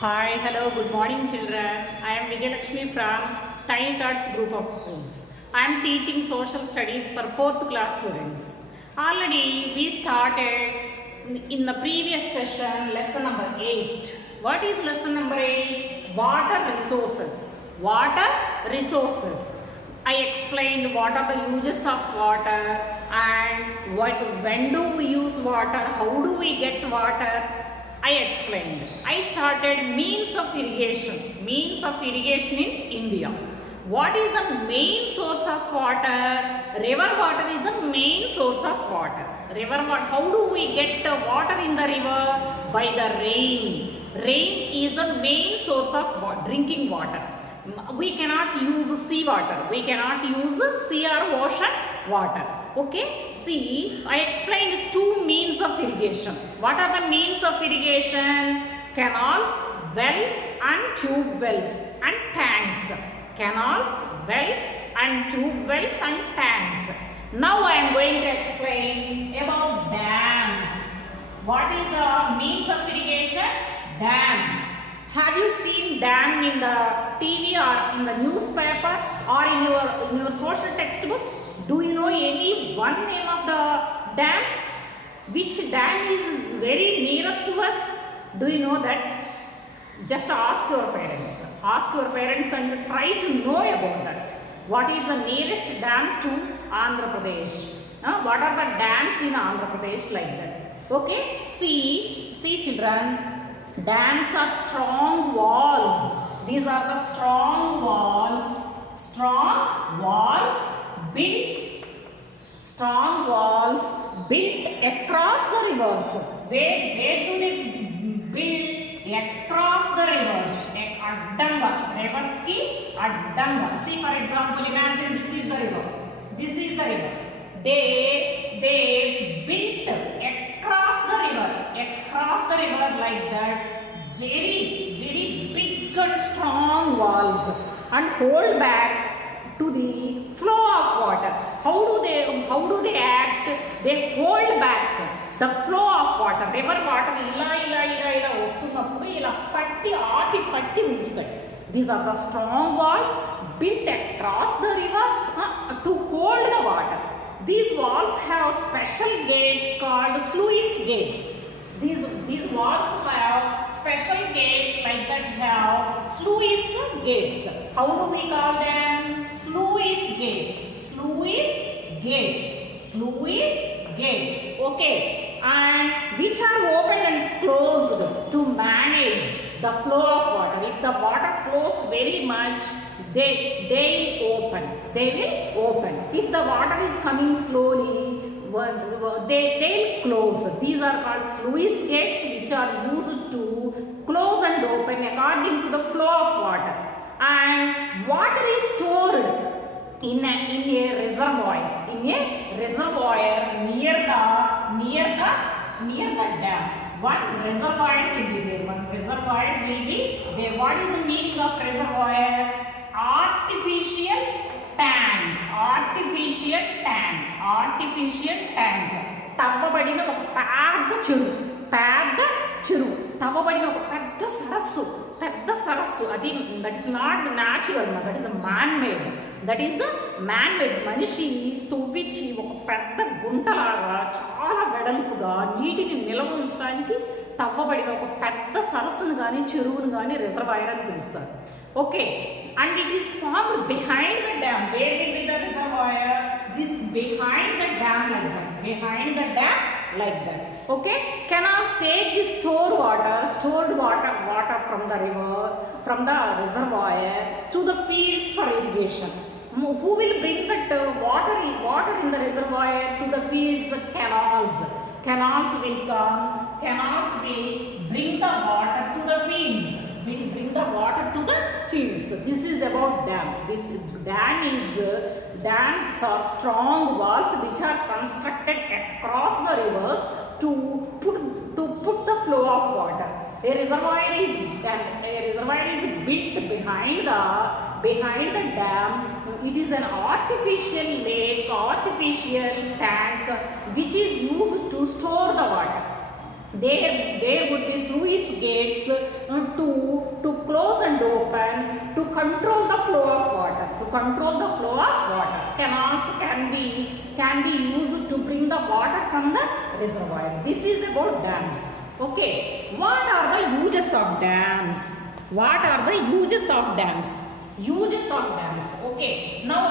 Hi, hello, good morning children. I am Vijayalakshmi from Tiny Thoughts Group of Schools. I am teaching social studies for 4th class students. Already we started in the previous session lesson number 8. What is lesson number 8? Water resources. Water resources. I explained what are the uses of water and when do we use water, how do we get water. I explained. I started means of irrigation. Means of irrigation in India. What is the main source of water? River water is the main source of water. River water. How do we get water in the river? By the rain. Rain is the main source of drinking water. We cannot use sea water. We cannot use sea or ocean water. Okay, see, I explained two means of irrigation. What are the means of irrigation? Canals, wells and tube wells and tanks. Canals, wells and tube wells and tanks. Now I am going to explain about dams. What is the means of irrigation? Dams. Have you seen dam in the TV or in the newspaper or in your social textbook? Do you know any one name of the dam? Which dam is very near to us? Do you know that? Just ask your parents. Ask your parents and try to know about that. What is the nearest dam to Andhra Pradesh? What are the dams in Andhra Pradesh like that? Okay? See children, dams are strong walls. These are the strong walls. Strong walls built across the rivers. Where do they build? Across the rivers. Addanga. Rivers ki addanga. See, for example, imagine this is the river. This is the river. They built across the river like that. Very big and strong walls and hold back to the flow of water. How do they act? They hold back the flow of water. River water ఇలా వస్తున్నప్పుడు ఇలా పట్టి ఉంచుతాయి. These are the strong walls built across the river to hold the water. These walls have special gates called sluice gates. These walls have special gates like that have sluice gates. How do we call them? Sluice gates. Okay. And which are opened and closed to manage the flow of water. If the water flows very much, they will open. If the water is coming slowly, they will close. These are called sluice gates, which are used to close and open according to the flow of water. And water is stored in a reservoir. Near the dam. One reservoir will be there. What is the meaning of reservoir? Artificial tank. తవ్వబడిన ఒక పెద్ద చెరువు తవ్వబడిన ఒక పెద్ద సరస్సు అది that is not natural, that is man made. మనిషి తవ్వించి ఒక పెద్ద గుంటలాగా చాలా వెడల్పుగా నీటిని నిల్వ ఉంచడానికి తవ్వబడిన ఒక పెద్ద సరస్సును కానీ చెరువును కానీ రిజర్వాయర్ అని పిలుస్తారు. Okay, and it is formed behind the dam. Where will be the reservoir? This behind the dam like that. Okay, canals take the stored water from the river, from the reservoir to the fields for irrigation. Who will bring that water in the reservoir to the fields? Canals will come. Canals will bring the water to the fields. This is about dam. Dams are strong walls which are constructed across the rivers to put the flow of water. A reservoir is built behind the dam. It is an artificial lake, artificial tank which is used to store the water. There would be sluice gates to close and open to control the flow of water. To control the flow of water. Canals can be used to bring the water from the reservoir. This is about dams. Okay. What are the uses of dams? What are the uses of dams? Uses of dams. Okay. Now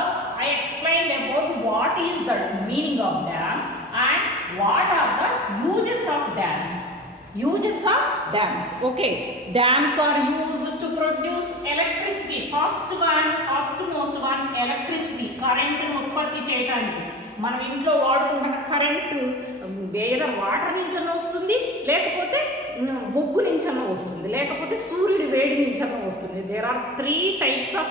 I explained about what is the meaning of dam and what are the uses of dams. Uses of dams. Okay. Dams are used to produce electricity. First most one electricity. Current ఉత్పత్తి చేయడానికి. మనం ఇంట్లో వాడుకుంటున్న current వేరే water నుంచన్నా వస్తుంది, లేకపోతే బొగ్గు నుంచన్నా వస్తుంది, లేకపోతే సూర్యుడి వేడి నుంచన్నా వస్తుంది. There are 3 types of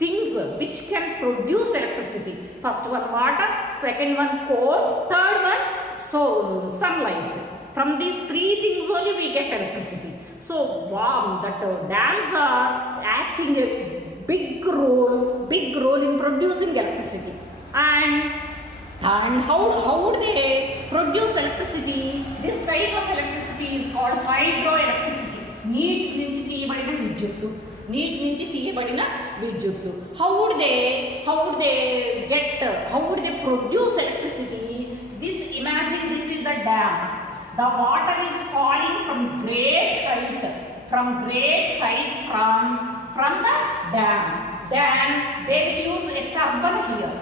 things which can produce electricity. First one water, second one coal, third one sunlight. From these 3 things only we get electricity. So wow, that dams are acting a big role in producing electricity. And how would they produce electricity? This type of electricity is called hydroelectricity. నీటి నుంచి తీయబడిన విద్యుత్తు. How would they produce electricity? Imagine this is the dam. The water is falling from great height from the dam. Then they will use a turbine here.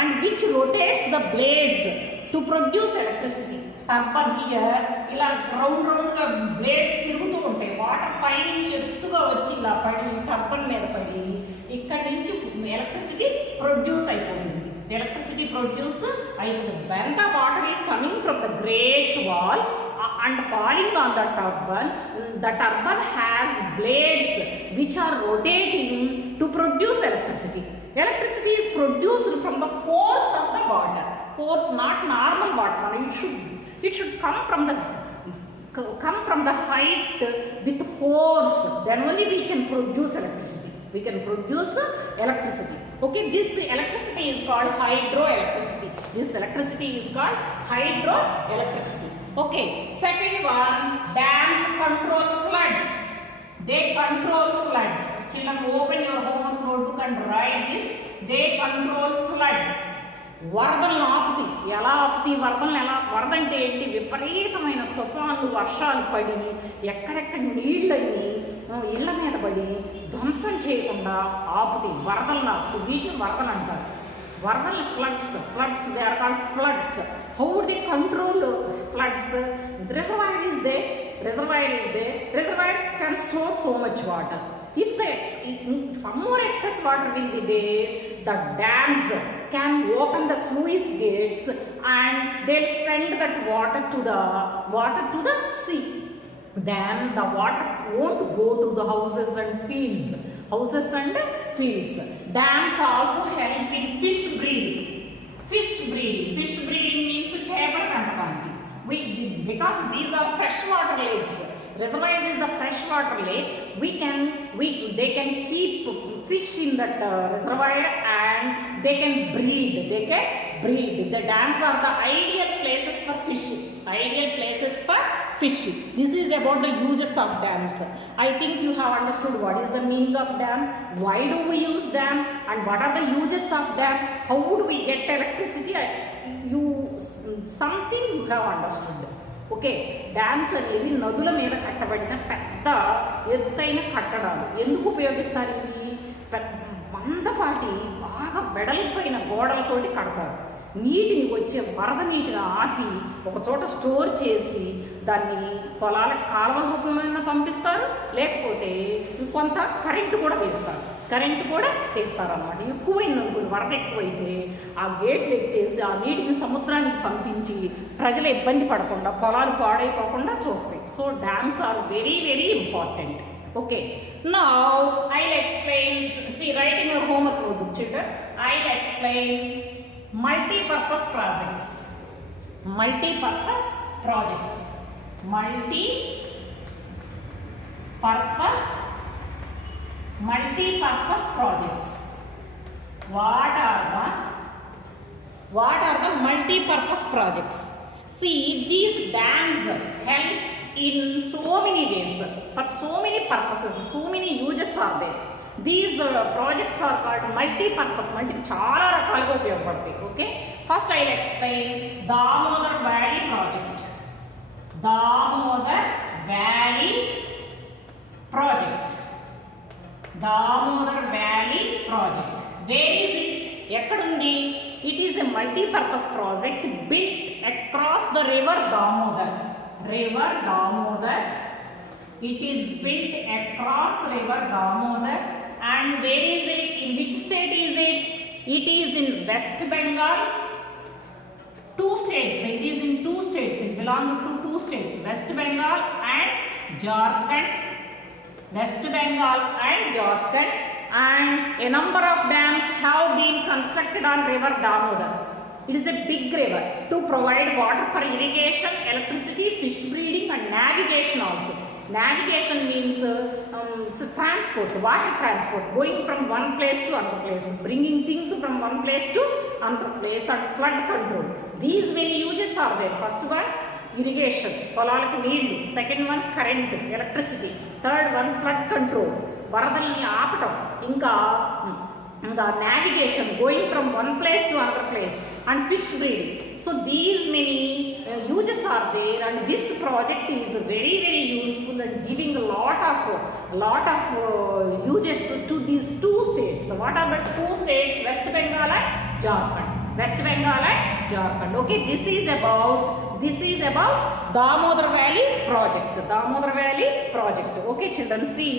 And which rotates the blades to produce electricity. Turbine here, ఇలా round గా blades తిరుగుతూ ఉంటాయి. Water పై నుంచి ఎత్తుగా వచ్చి ఇలా పడి turbine మీద పడి ఇక్కడ నుంచి ఎలక్ట్రిసిటీ ప్రొడ్యూస్ అయిపోతుంది. When the water is coming from the great wall and falling on the turbine has blades which are rotating to produce electricity. Electricity is produced from the force of the water. Force, not normal water. It should come from the height with force. Then only we can produce electricity. Okay, this electricity is called hydroelectricity. Okay, second one, dams control floods. They control floods. Children, open your homework notebook and write this. They control floods. వరదలను ఆపుతాయి. ఎలా ఆపుతాయి వరద అంటే ఏంటి? విపరీతమైన తుఫాన్లు, వర్షాలు పడి ఎక్కడెక్కడ నీళ్ళని ఇళ్ల మీద పడి ధ్వంసం చేయకుండా ఆపుతాయి. వరదలను ఆపుతాయి. వీటిని వరదలు అంటారు. వరదలు floods, they are called floods. How would they control floods? Reservoir is there. Reservoir can store so much water. If some more excess water will be there, the dams can open the sluice gates and they'll send that water to the sea. Then the water won't go to the houses and fields. Dams also help in fish breeding. Fish breeding means చేపల పెంపకానికి. Because these are freshwater lakes. Reservoir is the freshwater lake. They can keep fish in that reservoir and they can breed. The dams are the ideal places for fishing. This is about the uses of dams. I think you have understood what is the meaning of dam, why do we use dam, and what are the uses of dam, how would we get electricity. Something you have understood. Okay, dams అనేవి నదుల మీద కట్టబడిన పెద్ద ఎత్తైన కట్టడాలు. ఎందుకు ఉపయోగిస్తారు? ఇవి మందపాటి బాగా వెడల్పైన గోడలతోటి కడతారు. నీటిని వచ్చే వరద నీటిని ఆపి ఒక చోట స్టోర్ చేసి దాన్ని పొలాలకు కాలువల రూపంలో పంపిస్తారు, లేకపోతే కొంత కరెంటు కూడా తీస్తారన్నమాట. ఎక్కువైన వరద ఎక్కువైతే ఆ గేట్లు ఎత్తేసి ఆ నీటిని సముద్రానికి పంపించి ప్రజలు ఇబ్బంది పడకుండా, పొలాలు పాడైపోకుండా చూస్తాయి. So dams are very very important. Okay, now I'll explain. See, write in your homework notebook, children. I'll explain multi-purpose projects. Multi-purpose projects. What are the multi-purpose projects? See, these dams many ways, for so many purposes, so many uses are there. These projects are called multi-purpose, చాలా రకాలుగా ఉపయోగపడతాయి. Okay, first I will explain Damodar valley project. Damodar valley project. Damodar valley project. Where is it? ఎక్కడుంది? It is a multipurpose project built across the river Damodar. River Damodar. It is built across river Damodar. And where is it? In which state is it? It is in West Bengal. Two states. It is in two states. It belongs to two states, West Bengal and Jharkhand. West Bengal and Jharkhand. And a number of dams have been constructed on river Damodar. It is a big river to provide water for irrigation, electricity, fish breeding and navigation also. Navigation means transport, water transport, going from one place to another place, bringing things from one place to another place, and flood control. These many uses are there. First one, irrigation, పొలాలకు నీళ్లు. Second one, current, electricity. Third one, flood control, వరదల్ని ఆపటం. ఇంకా navigation, going from one place to another place, and fish breeding. So these many uses are there, and this project is very useful and giving a lot of uses to these two states. What are the two states? West Bengal and Jharkhand. West Bengal and Jharkhand. Okay, this is about Damodar Valley project. The Damodar Valley project. Okay, children, see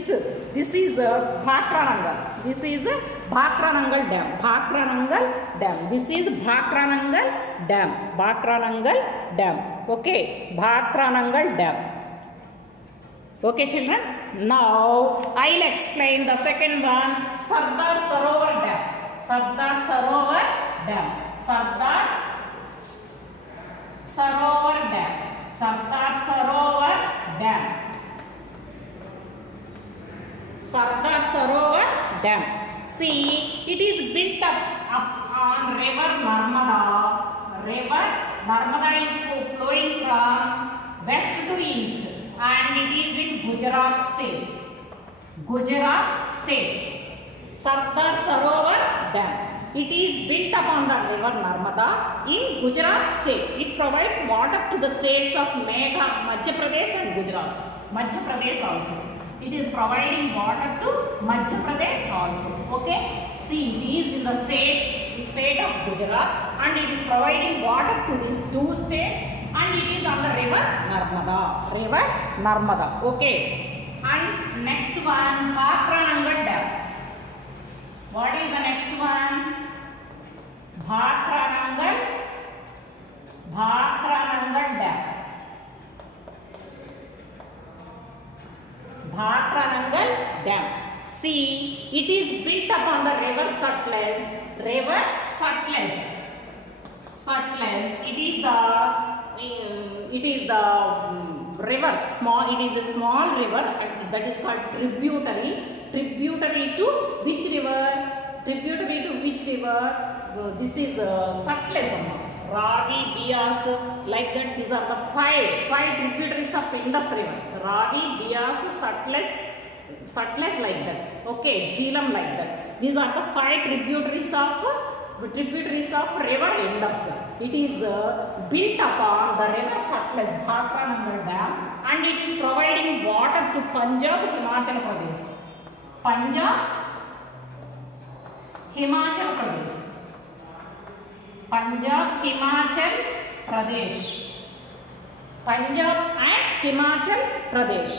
this is Bhakranangal. This is Bhakranangal dam. Bhakranangal dam. This is Bhakranangal dam. Bhakranangal dam. Okay, Bhakranangal dam. Okay, children. Now I will explain the second one, Sardar Sarovar dam. Sardar Sarovar dam. Sardar Sarovar dam. Sardar Sarovar dam. Sardar Sarovar dam. See, it is built up on river Narmada. River Narmada is flowing from west to east, and it is in Gujarat state. Gujarat state. Sardar Sarovar dam. It is built upon the river Narmada in Gujarat state. It provides water to the states of Megha, Madhya Pradesh and Gujarat. Madhya Pradesh also. It is providing water to Madhya Pradesh also. Okay. See, it is in the state of Gujarat, and it is providing water to these two states, and it is on the river Narmada. River Narmada. Okay. And next one, Bhakranangal dam. What is the next one? Bhakranangal dam. Bhakranangal dam. See, it is built upon the river Sutlej. River Sutlej. Sutlej. It is the river. It is a small river that is called tributary. Tributary to which river? Tributary to which river? This is Sutlej. Ravi, Beas, like that. These are the five tributaries of Indus River. Ravi, Beas, Sutlej like that. Okay, Jhelum like that. These are the five tributaries of river Indus. It is built upon the river Sutlej, Bhakranangal dam, and it is providing water to Punjab, Himachal Pradesh. Punjab, Himachal Pradesh. Punjab, Himachal Pradesh. Punjab and Himachal Pradesh.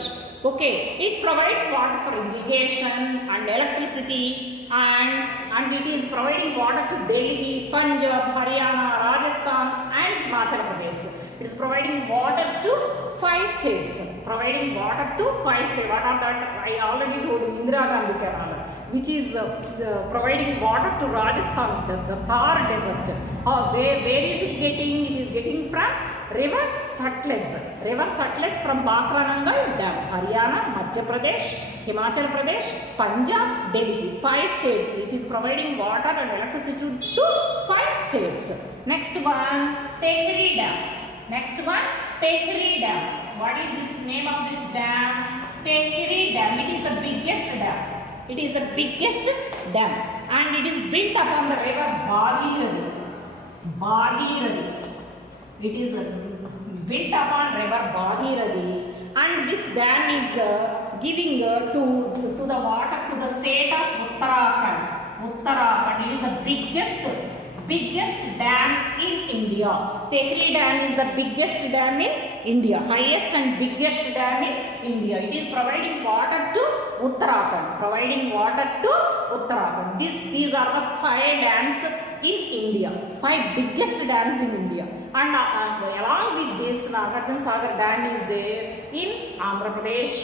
Okay, it provides water for irrigation and electricity, and it is providing water to Delhi, Punjab, Haryana, Rajasthan and Himachal Pradesh. It is providing water to 5 states. Providing water to 5 states. What are that? I already told you, Indira Gandhi Canal, which is providing water to Rajasthan, the Thar desert. Where is it getting? It is getting from river Sutlej. River Sutlej from Bhakranangal dam. Haryana, Madhya Pradesh, Himachal Pradesh, Punjab, Delhi. 5 states. It is providing water and electricity to 5 states. Next one, Tehri dam. Next one, Tehri Dam. What is this name of this dam? Tehri Dam. It is the biggest dam. It is the biggest dam and it is built upon the river Bhagirathi. Bhagirathi. It is built upon river Bhagirathi and this dam is giving to the water to the state of Uttarakhand. Uttarakhand. It is the biggest dam in India. Tehri Dam is the biggest dam in India, highest and biggest dam in India. It is providing water to Uttarakhand. Providing water to Uttarakhand. These are the 5 dams in India. 5 biggest dams in India. And along with this, Nagarjuna Sagar Dam is there in Andhra Pradesh.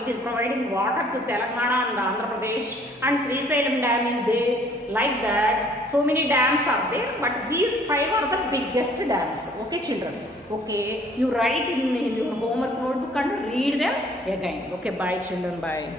It is providing water to Telangana and Andhra Pradesh. And Srisailam Dam is there. Like that, so many dams are there, but these 5 are the biggest dams. Okay, children. Okay, you write in your homework notebook and read them again. Okay, bye, children. Bye.